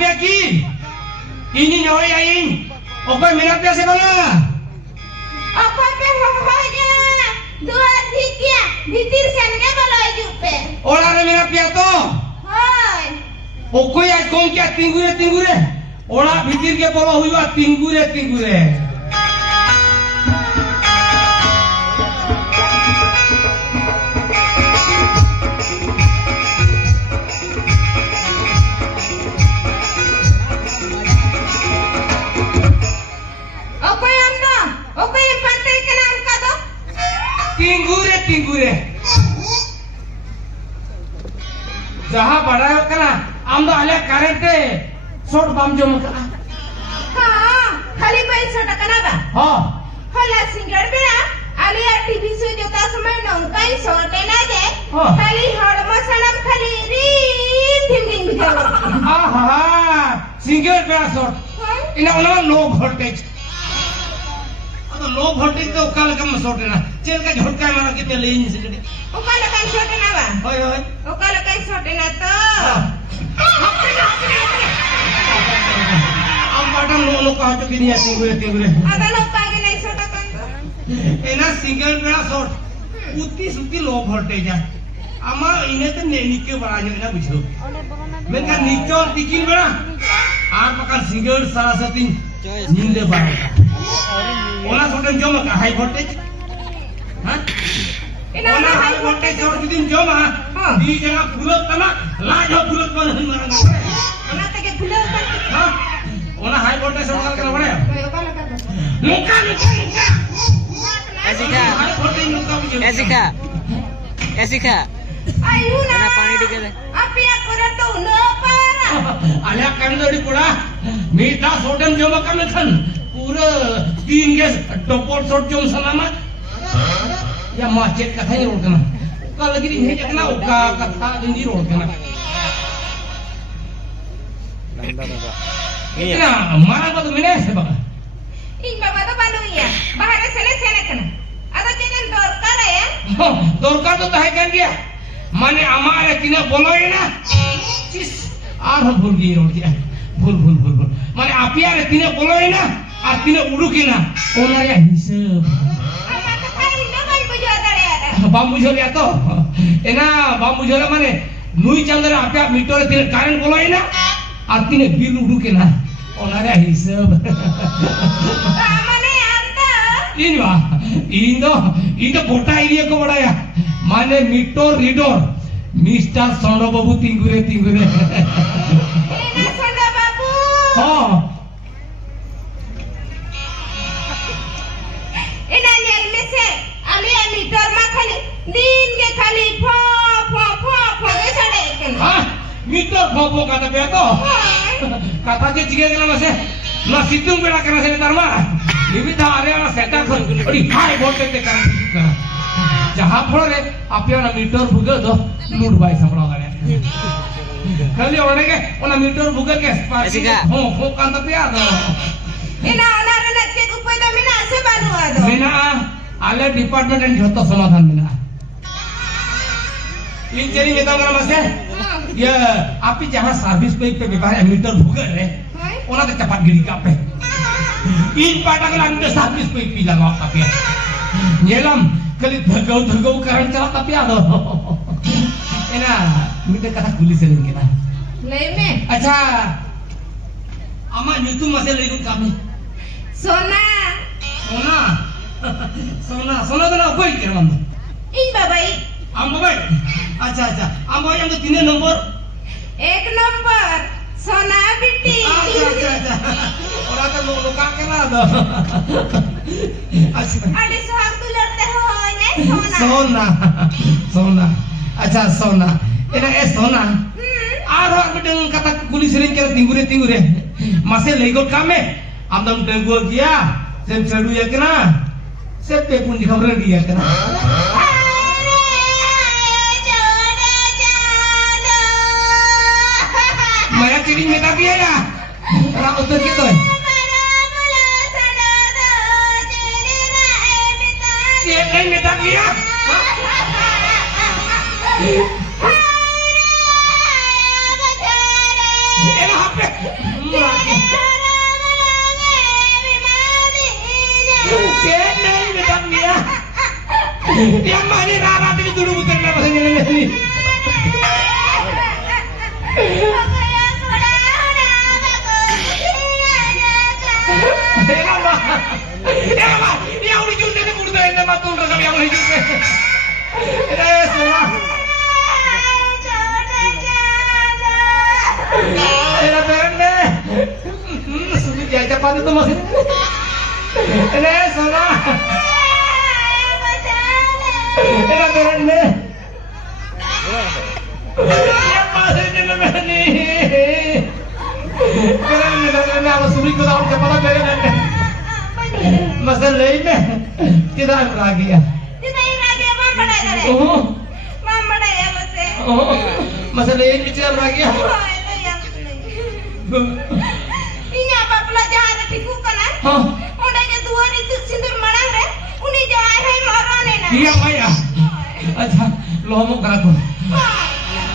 पे की ini nyoy aing okoy minat pe se bana okoy pe hohonya dua tiga bitir sennya balai jupe ola re minat pe to hoy okoy aj kong kya tingure ola bitir ke bolo huiwa tingure tingure jaha badayo kana amdo ale karete short bam jom kana ha khali pai short kana ba ha hala singar bela ali tv se jota samay nongkai short na je khali hod masalam khali ri thinging bijalo aha singar bela short ina ona low voltage low voltage तो काल कम सोटे ना चल का झटका मार के चले इन से कटे ओ काल का सोटे ना बा होय ओ काल का सोटे ना तो हम बाटन लो कहा तो कि नहीं tingure ada lo पागे नहीं सोटा kan एना सिंगल बेड़ा शॉट उती सुती लो वोल्टेज है आमा इने तो नेनिके बड़ा जो ना बुझो मेनका निचोल तिकिन बेड़ा आर पकन सिंगल सारा सतिन नींदे बड़ा ओला सोटन जमा का हाई वोल्टेज हां ओला हाई वोल्टेज और दिन जमा दी जगह फुलत तना लाजो फुलत बन मारा ओला तके फुलत हां ओला हाई वोल्टेज और कर बड़े मुका ऐसी खा आयु ना पानी डिगे अपिया करे तो न पारा आल्या कंदड़ी पड़ा मीठा सोटन जमा का नखन पूरा 3 गैस टोपोट शॉट जो सलामा या माचेट कथा ही रोकना का लगी रे जकना उका कथा हिंदी रोकना इतना मारा बद मिले से बगा इन बाबा तो बालू या बाहर से ने कना अदा जेन दरकार है दरकार तो है कर दिया माने हमारे किने बोलो ही ना चिस आर भूल गई रोड दिया भूल माने आपिया रे किने बोलो ही ना আর তিনে উড়ুকিনা ওনারে হিসাব আমার তো তাই না ভাই বুঝা দাঁড়ে বাম বুঝলে তো এনা বাম বুঝলে মানে নুই চান্দরে আপে মিটারে তিনে কারেন্ট বলাই না আর তিনে বিল উড়ুকিনা ওনারে হিসাব মানে আন্তা ইndo গোটা এরিয়া কো বড়ায়া মানে মিটার রিডর মিস্টার সন্ডো বাবু টিঙ্গুরে এনা সন্ডা বাবু হ্যাঁ मीटर में खाली दिन के खाली फो के सड़े हां मीटर फो kata be to kata je jige gena mase na situng beda kana se tarma libi tha are ana seta khon odi high voltage te kan ka jaha phore apya na metre buga do load bai samra gale kali onege ona metre buga ke ho kan ta pya do ina ona na check upai da mina ase balu ado mina आले department and जोतो समाधान मिला इन cherry में तो मसे ये आपी जहां service पे व्यवहार मीटर भुगर रे ओना ते चपाट गिरी का पे इन पाटा के अंदर सर्विस पे पी लगा आपी नेलम कली धगौ करंट चला आपी आदो एना मीटर कथा पुलिस लेंगे ना ले में अच्छा आमा नीतू मसे लेगु कामे सोना सोना तो ना कोई के हम इन बाबाई हम बाबाई अच्छा हम बाबाई हम तो 3 नंबर 1 नंबर सोना बिट्टी अच्छा और आता लोग का के ना दो अच्छा अरे सुहाग तू लड़ते हो ये सोना अच्छा सोना एना ए सोना आरो batten kata kulis sering kira tingure masih lego kame amdam dengo dia sen sedu ya kena sepe pun di kamera dia kena Maya kiring meta dia ya rak utur gitu dia meta dia Yang mana rara tadi dulu bukan apa saja ini. Yang udah jual ini kurang ini matul rakam yang udah jual. Ini semua. Ini berende. Sulit ya cepat itu masih. Ini semua. Ini berende. Yang masih jenama ni. Berende apa sulit kau tahu cepat berende. Masalah ini tidak lagi ya. Tidak lagi apa pada ada. Mama dah ya masih. Masalah ini tidak lagi ya. Ini apa pelajaran tiku kanan? Odanya dua itu sindur marang deh. Uni jalan hai marane na. Iya Maya. Acha, lo mau keraku.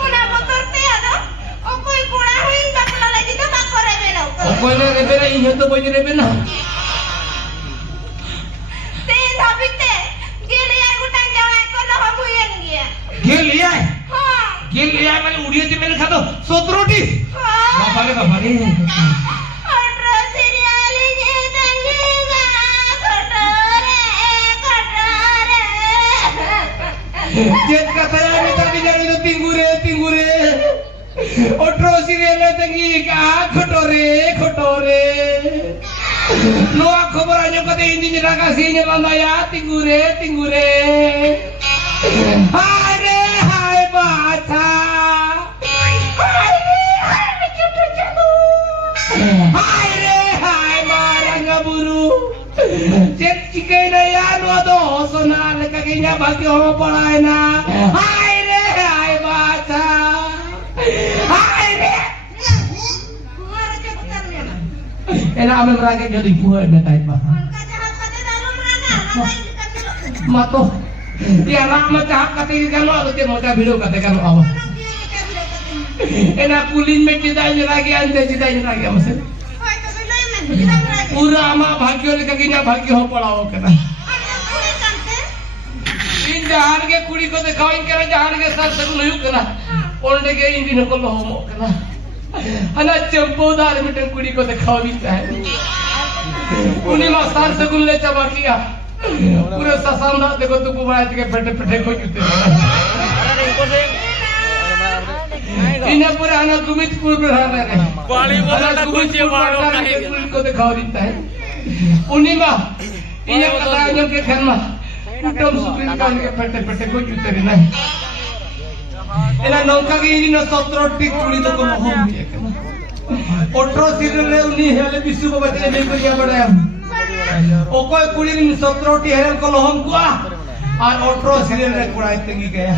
Una motor te ada. Okoi kura huin bakla lagi tu bakor rebe na. Okoi le rebe na ini tu boy rebe na. Te tapi te. Gile ay utan jalan ko na hamuyan gya. Gile ay. हाँ Gile ay मैंने उड़िया थी मैंने खातो सोतरोटी बाबा रे अठरो serially जे तंगीगा कटोरे jet कथा है मैं तभी जानी तो तिंगुरे अठरो सीरियल तंगीगा कटोरे नो खबर आने को दे इंदी जरा का सीन बंदा या तिंगुरे हाय रे हाय बाथा हाय रे हाय मारंगा बुरु चेक चिकन या नो दो सोना लगा के या बाकी हो पड़ाए ना हाय रे हाय बाथा हाय रे कुआर के पुतर ने एना ame merake jadi kuat betai bah उनका जहां कदे दालम राना ना mato ya nak macam kata ini kan lo tu mau video kata kan Allah enak kulin में चिदाई lagi ante चिदाई lagi apa sih होय तो बिलोय में किराम रागे पूरा ama भाग्य लेकर के ना भाग्य हो पड़ा हो करना पूरे कांते इन जहान के कुड़ी को दिखाओ इन करे जहान के साथ सगुन हुई करना ओल्डे के इन दिनों को लो हो करना अना चंपोदार मिटन कुड़ी को दिखाओ भी चाहे उन्हीं मस्तान सगुन ले चबा किया पूरे ससांदा देखो तू कुबाय के पेटे को जुते इन्हें पूरे आना गुमित पूर्व रहने रे पानी बोला था कुछ ये मारो नहीं को दिखाओ देता है उन्हीं में इन्हें कथा है के घर में कुटुंब सुप्रीम कान के पेटे को जुते रे नहीं इन्हें नौका की इन सत्रोटी कुड़ी तो को हो गया ओट्रो सीरियल रे उन्हीं हेले विश्व को बचने में को या बड़ा ओकोय कुड़ी इन सत्रोटी हेले को लोहम कुआ और ओट्रो सीरियल रे कुड़ाई तंगी गया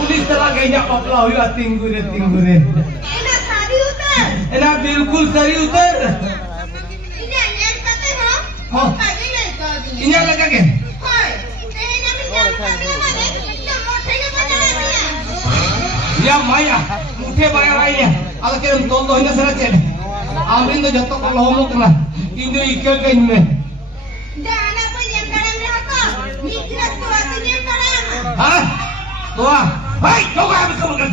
उन्हीं तरह के या पपला हुआ तिंगुरे इना सारी उतर एना बिल्कुल सही उतर इना नेम कते हो हां काजी ले तो इन्हें लगा के होय ते इना भी जान काजी माने इना मोठे के बचड़े दिया या माया मुठे बाया आया अगर के तो इन सरा चले आमरिन तो जतो को लोहम कना इन जो इके के इनमें जाना कोई नेम करम रे हतो निकरा तो आती नेम करम हां तोआ भाई तो का भी कम कर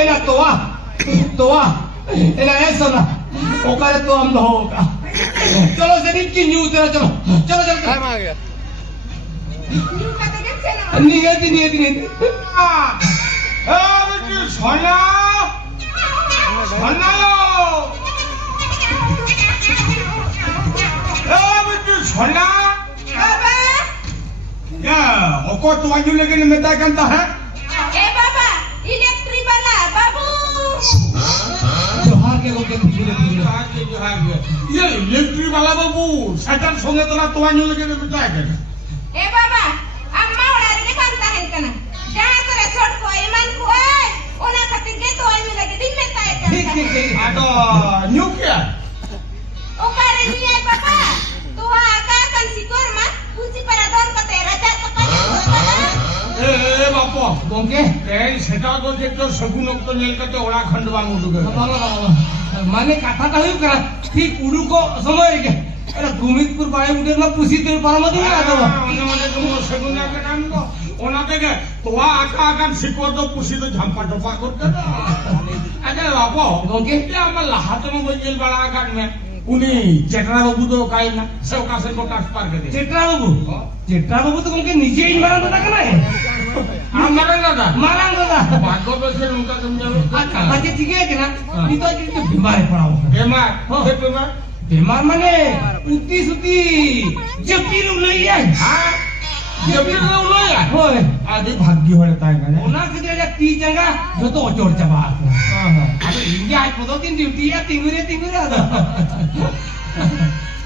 एना तोआ एना ऐसा ना ओकारे तो हम होगा चलो जरी की न्यूज़ चलो टाइम आ गया न्यू कते के से ना नियति 아버지 전화 전화요 아버지 전화 बाबा 야 어거 또 완전 लेकिन मैं क्या कहता है ए बाबा इलेक्ट्रिक वाला बाबू जोहार के लोग धीरे ये इलेक्ट्रिक वाला बाबू सटर सोने तो ना तो 완전 लेकिन मैं क्या कहता ए बाबा अम्मा उड़ारे ने कांता है कना जहां को रिसोर्ट को ईमान को है ओना खातिर के तो आई लगे दिन में ताए ठीक आ तो न्यू क्या ओ करे नहीं है बाबा तू आका कन सिकोर मा उसी पर अदन का तेरा जा तो कर ए बापू बोंके এই সেটা তো দেখতো সগুনক তো নেলকাতে ওড়া খন্ড বাঙ্গুটুকে माने कथा ता हुई करा ठीक उडू को समय के अरे गुमितपुर बाड़े उठे ना पुसी तो पारामती ना तो অন্য মানে তুমি সেগুনে একটা কাম তো ওনা থেকে তোয়া আকা আকান শিকো তো পুষি তো ঝাম্পা ঝপা করতে না আচ্ছা বাবা ওকে এটা আমার লাহাতে মো বইল বাড়া আকান মে উনি চেটরা বাবু তো কাই না সেও কাছে को ट्रांसफर कर दे चेट्रा बाबू तो उनके नीचे ही मारा था ना हम मरन दादा मारांग दादा भागो तो से उनका तुम जाओ अच्छा अच्छा ठीक है ना ये तो आज तो बीमार पड़ा हुआ बेमार से बेमार बीमार माने उती सुती जपी लोग लई है हां जब भी लो या होय आदि भाग्य होले ताय का ओना के जे ती जंगा जो तो ओचोर चबा हां हां अरे इंडिया आज पदो तीन ड्यूटी या तिंगुरे आदा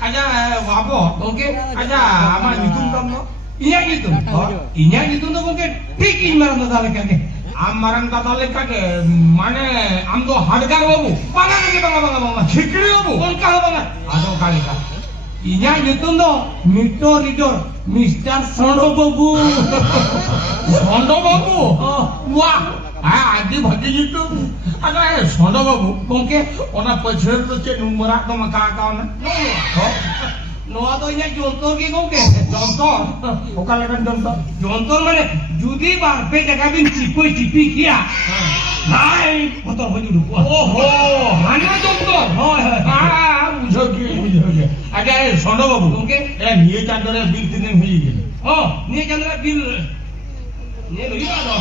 aja wapo okay aja ama nitum tamno इnya gitu तो उनके ठीक ही मारा दादा के amaran tata leka ke mane am to hadgar babu banga के banga khikri babu उनका बंगा ado kali ka इnya gitu तो मिटो रिडोर मिस्टर सोंडो बाबू sondo babu wah adi bhagi jitu aja sondo babu उनके ona pachher to che numera to maka ka na नोआ तो इnya जोंतोर के को के jontor okala kan jontor जोंतोर माने जुदी बार पे जगह बिन चिपी किया हाय पतो हो जुडू oho hana jontor होय बुझो के aja sondo babu okay niye chandore bil dinen hoyi gele ओ निये चंद्रा बिल निये लई बादो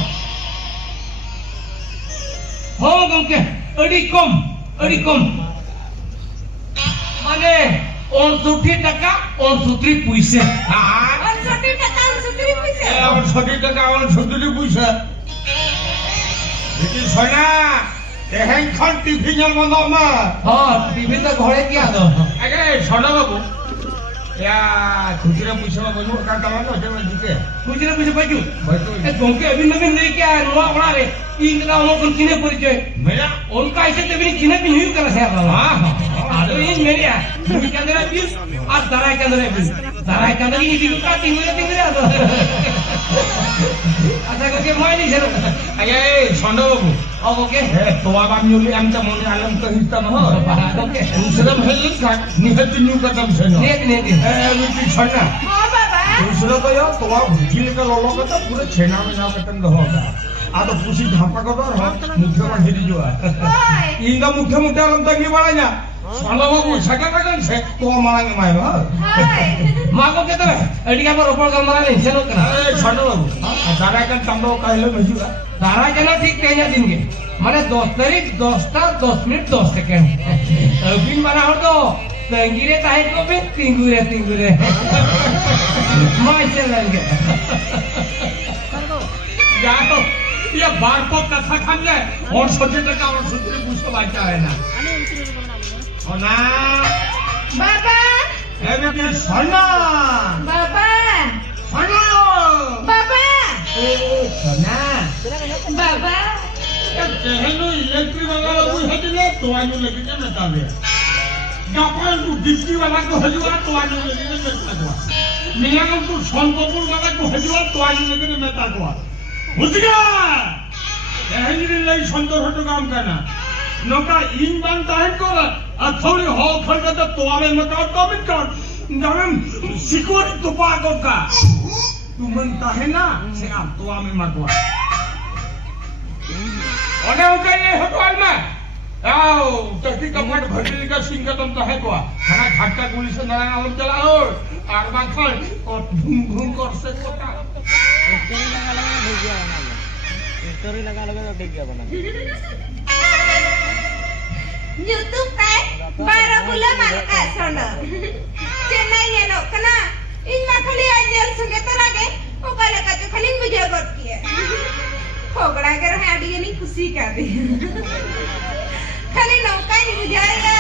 हो गंके अड़ी कम माने 69 টাকা 69 পয়সা और छोटी टका सुतरी पैसे আমার 60 টাকা আমার 70 পয়সা लेकिन सोना एहन खन टिफिन बंद मा हां टीवी तो घरे किया दो अरे सोना बाबू या खुचरा पैसा बनु का का नो जे मैं दिखे कुछ ना कुछ बचू बैठो ए गंके अभी नवीन नहीं क्या नवा बना रे इंगना हम कोन किने परिचय मेरा उनका ऐसे तभी किने भी नहीं करा से हां अरे इन मेरे मुझे के अंदर बिल और दराय के अंदर बिल दराय के अंदर ये बिल का तिंगरे दो अच्छा करके मैं नहीं चलो अरे सोना बाबू अब ओके ए तो आबा न्यूली आमचा मोने आलम तो हिस्सा न हो ओके दूसरा महल का निहत न्यू कदम से न नेक ए लुटी सोना हाँ बाबा दूसरा तो यार तो आप भूखी लेकर लो का तो पूरे छेना में ना कटन होगा आ तो पूसी ढापा को तो मुख्य में हिरी जो है होय इंगा मुख्य मुख्य आलम तक ही बड़ा ना सोना बाबू सका कटन से तो मारेंगे माय बा होय मां को कहते हैं एडिया पर ऊपर का मारा नहीं चलो करा ए सोना बाबू दारा का तंदो कहले भेजुगा दारा चलो ठीक कहना दिन के माने 10 तारीख 10 मिनट 10 सेकंड अभी मारा हो तो तंगीरे ताहे को भी तिंगुरे माय चलेंगे जाओ ये बार को कथा खान जाए और सोचे तक और सूत्र पूछो बाचा है ना सोना बाबा ए बेटे सोना बाबा सोना बाबा ए सोना बाबा ये कहलो इलेक्ट्रिक वाला को हटले तो आने लगे के बता दे जापान को डिस्ट्री वाला को हजवा तो आने लगे के बता दो मिलान को सोनपुर वाला को हजवा तो आने लगे के बता दो बुझगा एहनी लई सुंदर हटो काम करना नौका इन बनता है को अथोड़ी हो खरका तो आवे मत तो मिट कर नरम सिकोरी तो पागो का तू मनता है ना से आप तो आवे मत वा ओने उके ये होटल में आओ तकी कपट भटली का सिंह का तुम तो है को खाना घाटा गोली से नया आलम चला हो आरबा खल और घूम घूम कर से कोटा स्टोरी लगा तो देख गया बना YouTube काय 12 bulan mana sono Chennai ya no kana in ma khali ajel sunge to lage o kala ka to khali mujhe got kiya खोगड़ा कर है आड़ी नहीं खुशी कर दी खाली नौका नहीं बुझाएगा